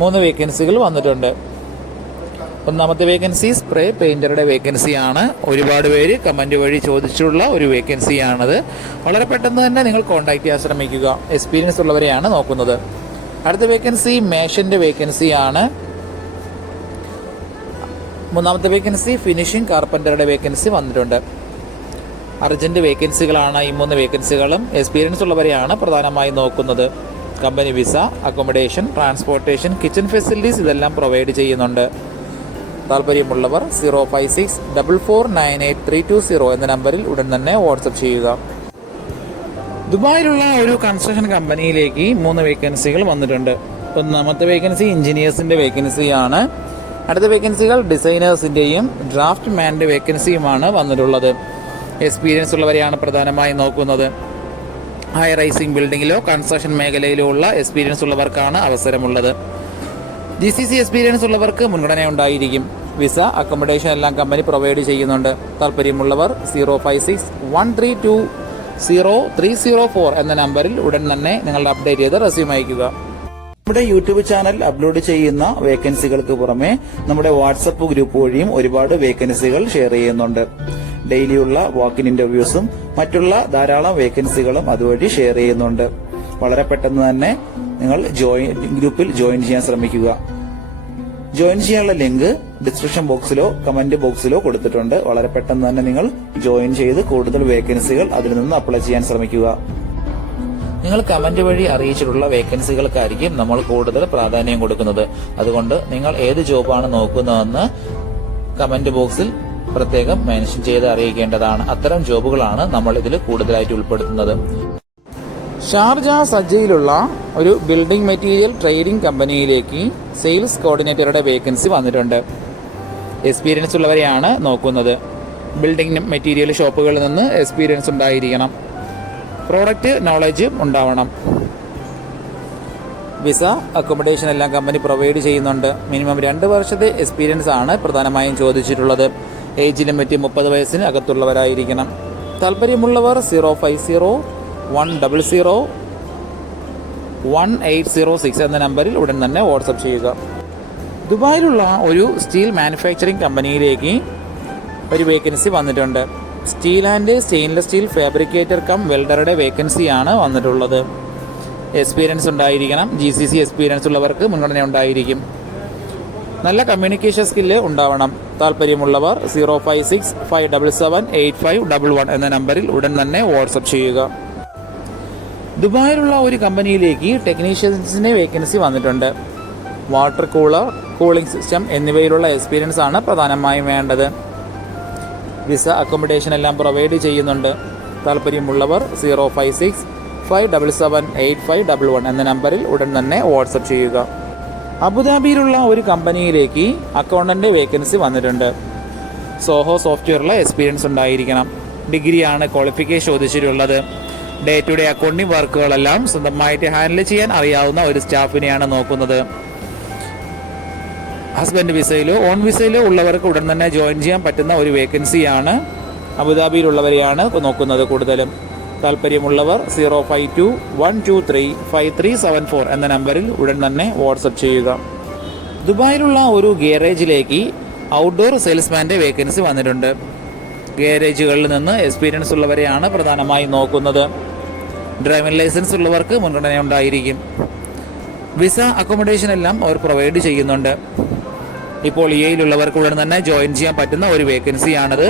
മൂന്ന് വേക്കൻസികൾ വന്നിട്ടുണ്ട്. ഒന്നാമത്തെ വേക്കൻസി സ്പ്രേ പെയിന്ററുടെ വേക്കൻസിയാണ് ഒരുപാട് പേര് കമന്റ് വഴി ചോദിച്ചുള്ള ഒരു വേക്കൻസിയാണത് വളരെ പെട്ടെന്ന് തന്നെ നിങ്ങൾ കോൺടാക്ട് ചെയ്യാൻ ശ്രമിക്കുക. എക്സ്പീരിയൻസ് ഉള്ളവരെയാണ് നോക്കുന്നത്. അടുത്ത വേക്കൻസി മേഷന്റെ വേക്കൻസിയാണ് മൂന്നാമത്തെ വേക്കൻസി ഫിനിഷിംഗ് കാർപ്പന്ററുടെ വേക്കൻസി വന്നിട്ടുണ്ട്. അർജന്റ് വേക്കൻസികളാണ് ഈ മൂന്ന് വേക്കൻസികളും എക്സ്പീരിയൻസ് ഉള്ളവരെയാണ് പ്രധാനമായും നോക്കുന്നത്. Company visa accommodation transportation kitchen facilities ഇതെല്ലാം പ്രൊവൈഡ് ചെയ്യുന്നുണ്ട്. താല്പര്യമുള്ളവർ zero five six double four nine eight three two zero എന്ന നമ്പറിൽ ഉടൻ തന്നെ വാട്സപ്പ് ചെയ്യുക. ദുബായിലുള്ള ഒരു കൺസ്ട്രക്ഷൻ കമ്പനിയിലേക്ക് മൂന്ന് വേക്കൻസികൾ വന്നിട്ടുണ്ട്. ഒന്നാമത്തെ വേക്കൻസി എഞ്ചിനീയേഴ്സിന്റെ വേക്കൻസിയാണ്. അടുത്ത വേക്കൻസികൾ ഡിസൈനേഴ്സിന്റെയും ഡ്രാഫ്റ്റ് മാന്റെ വേക്കൻസിയുമാണ് വന്നിട്ടുള്ളത്. എക്സ്പീരിയൻസ് ഉള്ളവരെയാണ് പ്രധാനമായും നോക്കുന്നത്. ഹൈ റൈസിംഗ് ബിൽഡിങ്ങിലോ കൺസ്ട്രക്ഷൻ മേഖലയിലോ ഉള്ള എക്സ്പീരിയൻസ് ഉള്ളവർക്കാണ് അവസരമുള്ളത്. ജി സി സി എക്സ്പീരിയൻസ് ഉള്ളവർക്ക് മുൻഗണന ഉണ്ടായിരിക്കും. വിസ അക്കോമഡേഷൻ എല്ലാം കമ്പനി പ്രൊവൈഡ് ചെയ്യുന്നുണ്ട്. താല്പര്യമുള്ളവർ zero five six one three two zero three zero four എന്ന നമ്പറിൽ ഉടൻ തന്നെ നിങ്ങളുടെ അപ്ഡേറ്റ് ചെയ്ത് റെസ്യൂം അയക്കുക നമ്മുടെ യൂട്യൂബ് ചാനൽ അപ്ലോഡ് ചെയ്യുന്ന വേക്കൻസികൾക്ക് പുറമെ നമ്മുടെ വാട്സപ്പ് ഗ്രൂപ്പ് വഴിയും ഒരുപാട് വേക്കൻസികൾ ഷെയർ ചെയ്യുന്നുണ്ട്. ഡെയിലിയുള്ള വാക്കിൻ ഇന്റർവ്യൂസും മറ്റുള്ള ധാരാളം വേക്കൻസികളും അതുവഴി ഷെയർ ചെയ്യുന്നുണ്ട്. വളരെ പെട്ടെന്ന് തന്നെ നിങ്ങൾ ജോയിൻ ഗ്രൂപ്പിൽ ജോയിൻ ചെയ്യാൻ ശ്രമിക്കുക. ജോയിൻ ചെയ്യാനുള്ള ലിങ്ക് ഡിസ്ക്രിപ്ഷൻ ബോക്സിലോ കമന്റ് ബോക്സിലോ കൊടുത്തിട്ടുണ്ട്. വളരെ പെട്ടെന്ന് തന്നെ നിങ്ങൾ ജോയിൻ ചെയ്ത് കൂടുതൽ വേക്കൻസികൾ അതിൽ നിന്ന് അപ്ലൈ ചെയ്യാൻ ശ്രമിക്കുക. നിങ്ങൾ കമന്റ് വഴി അറിയിച്ചിട്ടുള്ള വേക്കൻസികൾക്കായിരിക്കും നമ്മൾ കൂടുതൽ പ്രാധാന്യം കൊടുക്കുന്നത്. അതുകൊണ്ട് നിങ്ങൾ ഏത് ജോബാണ് നോക്കുന്നതെന്ന് കമന്റ് ബോക്സിൽ പ്രത്യേകം മെൻഷൻ ചെയ്ത് അറിയിക്കേണ്ടതാണ്. അത്തരം ജോബുകളാണ് നമ്മൾ ഇതിൽ കൂടുതലായിട്ട് ഉൾപ്പെടുത്തുന്നത്. ഷാർജ സജ്ജയിലുള്ള ഒരു ബിൽഡിംഗ് മെറ്റീരിയൽ ട്രേഡിംഗ് കമ്പനിയിലേക്ക് സെയിൽസ് കോർഡിനേറ്ററുടെ വേക്കൻസി വന്നിട്ടുണ്ട്. എക്സ്പീരിയൻസ് ഉള്ളവരെയാണ് നോക്കുന്നത്. ബിൽഡിംഗ് മെറ്റീരിയൽ ഷോപ്പുകളിൽ നിന്ന് എക്സ്പീരിയൻസ് ഉണ്ടായിരിക്കണം. പ്രോഡക്റ്റ് നോളജ് ഉണ്ടാവണം. വിസ അക്കോമഡേഷൻ എല്ലാം കമ്പനി പ്രൊവൈഡ് ചെയ്യുന്നുണ്ട്. മിനിമം രണ്ട് വർഷത്തെ എക്സ്പീരിയൻസ് ആണ് പ്രധാനമായും ചോദിച്ചിട്ടുള്ളത്. ഏജ് ലിമിറ്റ് മുപ്പത് വയസ്സിന് അകത്തുള്ളവരായിരിക്കണം. താല്പര്യമുള്ളവർ zero five zero one double zero one eight zero six എന്ന നമ്പറിൽ ഉടൻ തന്നെ വാട്സപ്പ് ചെയ്യുക. ദുബായിലുള്ള ഒരു സ്റ്റീൽ മാനുഫാക്ചറിംഗ് കമ്പനിയിലേക്ക് ഒരു വേക്കൻസി വന്നിട്ടുണ്ട്. Steel and stainless steel fabricator cum വെൽഡറുടെ വേക്കൻസിയാണ് വന്നിട്ടുള്ളത്. എക്സ്പീരിയൻസ് ഉണ്ടായിരിക്കണം. ജി സി സി എക്സ്പീരിയൻസ് ഉള്ളവർക്ക് മുൻഗണന ഉണ്ടായിരിക്കും. നല്ല കമ്മ്യൂണിക്കേഷൻ സ്കില്ല് ഉണ്ടാവണം. താല്പര്യമുള്ളവർ zero five six five double seven eight five double one എന്ന നമ്പറിൽ ഉടൻ തന്നെ വാട്സപ്പ് ചെയ്യുക. ദുബായിലുള്ള ഒരു കമ്പനിയിലേക്ക് ടെക്നീഷ്യൻസിന്റെ വേക്കൻസി വന്നിട്ടുണ്ട്. വാട്ടർ കൂളർ കൂളിംഗ് സിസ്റ്റം എന്നിവയിലുള്ള എക്സ്പീരിയൻസ് ആണ് പ്രധാനമായും വേണ്ടത്. വിസ അക്കോമഡേഷൻ എല്ലാം പ്രൊവൈഡ് ചെയ്യുന്നുണ്ട്. താല്പര്യമുള്ളവർ zero five six five double seven eight five double one എന്ന നമ്പറിൽ ഉടൻ തന്നെ വാട്സപ്പ് ചെയ്യുക. അബുദാബിയിലുള്ള ഒരു കമ്പനിയിലേക്ക് അക്കൗണ്ടന്റ് വേക്കൻസി വന്നിട്ടുണ്ട്. സോഹോ സോഫ്റ്റ്വെയറിലെ എക്സ്പീരിയൻസ് ഉണ്ടായിരിക്കണം. ഡിഗ്രിയാണ് ക്വാളിഫിക്കേഷൻ ചോദിച്ചിട്ടുള്ളത്. ഡേ ടു ഡേ അക്കൗണ്ടിംഗ് വർക്കുകളെല്ലാം സ്വന്തമായിട്ട് ഹാൻഡിൽ ചെയ്യാൻ അറിയാവുന്ന ഒരു സ്റ്റാഫിനെയാണ് നോക്കുന്നത്. ഹസ്ബൻഡ് വിസയിലോ ഓൺ വിസയിലോ ഉള്ളവർക്ക് ഉടൻ തന്നെ ജോയിൻ ചെയ്യാൻ പറ്റുന്ന ഒരു വേക്കൻസിയാണ് അബുദാബിയിലുള്ളവരെയാണ് നോക്കുന്നത് കൂടുതലും. താല്പര്യമുള്ളവർ zero five two one two three five three seven four എന്ന നമ്പറിൽ ഉടൻ തന്നെ വാട്സപ്പ് ചെയ്യുക. ദുബായിലുള്ള ഒരു ഗാരേജിലേക്ക് ഔട്ട്ഡോർ സെയിൽസ്മാന്റെ വേക്കൻസി വന്നിട്ടുണ്ട്. ഗാരേജുകളിൽ നിന്ന് എക്സ്പീരിയൻസ് ഉള്ളവരെയാണ് പ്രധാനമായും നോക്കുന്നത്. ഡ്രൈവിംഗ് ലൈസൻസ് ഉള്ളവർക്ക് മുൻഗണന ഉണ്ടായിരിക്കും. വിസ അക്കോമഡേഷൻ എല്ലാം അവർ പ്രൊവൈഡ് ചെയ്യുന്നുണ്ട്. ഇപ്പോൾ ഇ എയിലുള്ളവർക്ക് ഉടൻ തന്നെ ജോയിൻ ചെയ്യാൻ പറ്റുന്ന ഒരു വേക്കൻസിയാണത്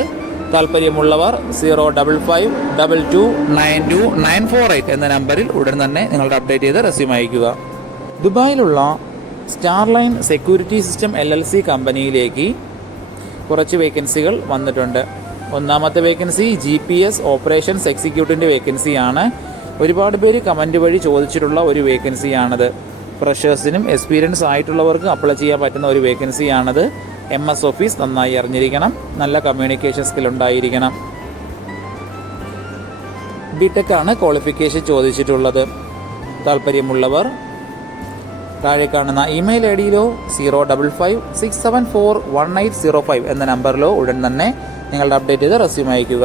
താല്പര്യമുള്ളവർ zero double five double two nine two nine four eight എന്ന നമ്പറിൽ ഉടൻ തന്നെ നിങ്ങളുടെ അപ്ഡേറ്റ് ചെയ്ത് റെസ്യൂം അയക്കുക ദുബായിലുള്ള Starline security system L L C കമ്പനിയിലേക്ക് കുറച്ച് വേക്കൻസികൾ വന്നിട്ടുണ്ട്. ഒന്നാമത്തെ vacancy G P S operations എക്സിക്യൂട്ടീവിന്റെ വേക്കൻസിയാണ്. ഒരുപാട് പേര് കമന്റ് വഴി ചോദിച്ചിട്ടുള്ള ഒരു വേക്കൻസിയാണത്. ഫ്രഷേഴ്സിനും എക്സ്പീരിയൻസ് ആയിട്ടുള്ളവർക്ക് അപ്ലൈ ചെയ്യാൻ പറ്റുന്ന ഒരു വേക്കൻസിയാണത്. എം എസ് ഓഫീസ് നന്നായി അറിഞ്ഞിരിക്കണം. നല്ല കമ്മ്യൂണിക്കേഷൻ സ്കിൽ ഉണ്ടായിരിക്കണം. ബിടെക് ആണ് ക്വാളിഫിക്കേഷൻ ചോദിച്ചിട്ടുള്ളത്. താല്പര്യമുള്ളവർ താഴെ കാണുന്ന email I ഡിയിലോ zero double five six seven four one eight zero five എന്ന നമ്പറിലോ ഉടൻ തന്നെ നിങ്ങളുടെ അപ്ഡേറ്റ് ചെയ്ത് റെസ്യൂം അയക്കുക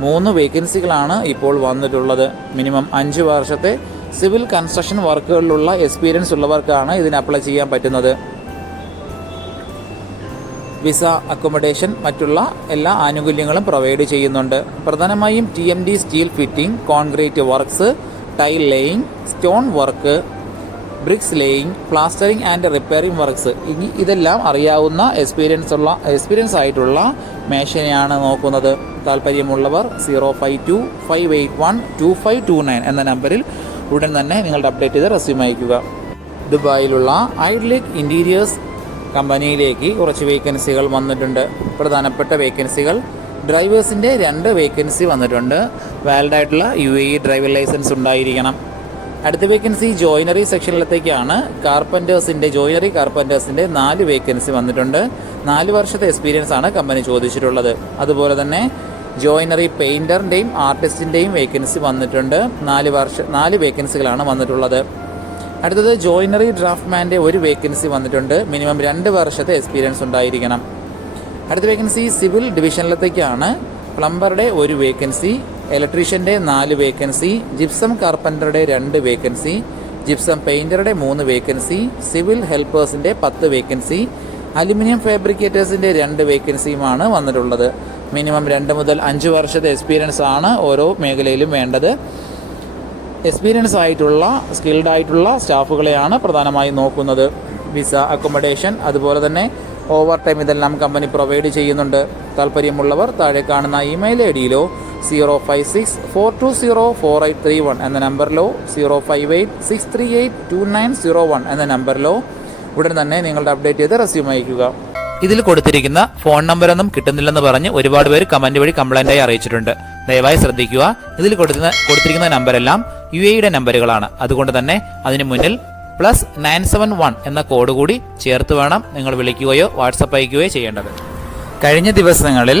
മൂന്ന് വേക്കൻസികളാണ് ഇപ്പോൾ വന്നിട്ടുള്ളത്. മിനിമം അഞ്ച് വർഷത്തെ സിവിൽ കൺസ്ട്രക്ഷൻ വർക്കുകളിലുള്ള എക്സ്പീരിയൻസ് ഉള്ളവർക്കാണ് ഇതിന് അപ്ലൈ ചെയ്യാൻ പറ്റുന്നത്. വിസ അക്കോമഡേഷൻ മറ്റുള്ള എല്ലാ ആനുകൂല്യങ്ങളും പ്രൊവൈഡ് ചെയ്യുന്നുണ്ട്. പ്രധാനമായും T M D steel fitting concrete works tile laying stone work bricks laying plastering and repairing works ഇനി ഇതെല്ലാം അറിയാവുന്ന എക്സ്പീരിയൻസ് ഉള്ള എക്സ്പീരിയൻസ് ആയിട്ടുള്ള മേശനെയാണ് നോക്കുന്നത്. താല്പര്യമുള്ളവർ zero five two five eight one two five two nine എന്ന നമ്പറിൽ ഉടൻ തന്നെ നിങ്ങളുടെ അപ്ഡേറ്റ് ചെയ്ത് റെസ്യൂം അയക്കുക ദുബായിലുള്ള ഐഡ്ലിക് ഇന്റീരിയേഴ്സ് കമ്പനിയിലേക്ക് കുറച്ച് വേക്കൻസികൾ വന്നിട്ടുണ്ട്. പ്രധാനപ്പെട്ട വേക്കൻസികൾ ഡ്രൈവേഴ്സിന്റെ രണ്ട് വേക്കൻസി വന്നിട്ടുണ്ട്. വാലിഡായിട്ടുള്ള യു എ ഡ്രൈവിംഗ് ലൈസൻസ് ഉണ്ടായിരിക്കണം. അടുത്ത വേക്കൻസി ജോയിനറി സെക്ഷനിലത്തേക്കാണ് കാർപ്പന്റേഴ്സിന്റെ ജോയിനറി കാർപ്പന്റേഴ്സിന്റെ നാല് വേക്കൻസി വന്നിട്ടുണ്ട്. നാല് വർഷത്തെ എക്സ്പീരിയൻസ് ആണ് കമ്പനി ചോദിച്ചിട്ടുള്ളത്. അതുപോലെ തന്നെ ജോയിനറി പെയിന്ററിന്റെയും ആർട്ടിസ്റ്റിന്റെയും വേക്കൻസി വന്നിട്ടുണ്ട്. നാല് വർഷ നാല് വേക്കൻസികളാണ് വന്നിട്ടുള്ളത്. അടുത്തത് ജോയിനറി ഡ്രാഫ്റ്റ്മാന്റെ ഒരു വേക്കൻസി വന്നിട്ടുണ്ട്. മിനിമം രണ്ട് വർഷത്തെ എക്സ്പീരിയൻസ് ഉണ്ടായിരിക്കണം. അടുത്ത വേക്കൻസി സിവിൽ ഡിവിഷനിലത്തേക്കാണ് പ്ലംബറുടെ ഒരു വേക്കൻസി ഇലക്ട്രീഷ്യന്റെ നാല് വേക്കൻസി ജിപ്സം കാർപ്പന്ററുടെ രണ്ട് വേക്കൻസി ജിപ്സം പെയിന്ററുടെ മൂന്ന് വേക്കൻസി സിവിൽ ഹെൽപ്പേഴ്സിന്റെ പത്ത് വേക്കൻസി അലുമിനിയം ഫാബ്രിക്കേറ്റേഴ്സിന്റെ രണ്ട് വേക്കൻസിയുമാണ് വന്നിട്ടുള്ളത്. മിനിമം രണ്ട് മുതൽ അഞ്ച് വർഷത്തെ എക്സ്പീരിയൻസ് ആണ് ഓരോ മേഖലയിലും വേണ്ടത്. എക്സ്പീരിയൻസ് ആയിട്ടുള്ള സ്കിൽഡ് ആയിട്ടുള്ള സ്റ്റാഫുകളെയാണ് പ്രധാനമായും നോക്കുന്നത്. വിസ അക്കോമഡേഷൻ അതുപോലെ തന്നെ ഓവർ ടൈം ഇതെല്ലാം കമ്പനി പ്രൊവൈഡ് ചെയ്യുന്നുണ്ട്. താല്പര്യമുള്ളവർ താഴെ കാണുന്ന email I ഡിയിലോ zero five six four two zero four eight three one എന്ന നമ്പറിലോ zero five eight six three eight two nine zero one എന്ന നമ്പറിലോ ഉടൻ തന്നെ നിങ്ങളുടെ അപ്ഡേറ്റ് ചെയ്ത് റെസ്യൂം അയക്കുക ഇതിൽ കൊടുത്തിരിക്കുന്ന ഫോൺ നമ്പറൊന്നും കിട്ടുന്നില്ലെന്ന് പറഞ്ഞ് ഒരുപാട് പേര് കമന്റ് വഴി കംപ്ലൈന്റ് ആയി അറിയിച്ചിട്ടുണ്ട്. ദയവായി ശ്രദ്ധിക്കുക. ഇതിൽ കൊടുക്കുന്ന കൊടുത്തിരിക്കുന്ന നമ്പരെല്ലാം യു എയുടെ നമ്പറുകളാണ് അതുകൊണ്ട് തന്നെ അതിന് മുന്നിൽ പ്ലസ് നയൻ സെവൻ വൺ എന്ന കോഡ് കൂടി ചേർത്ത് വേണം നിങ്ങൾ വിളിക്കുകയോ വാട്സപ്പ് അയക്കുകയോ ചെയ്യേണ്ടത്. കഴിഞ്ഞ ദിവസങ്ങളിൽ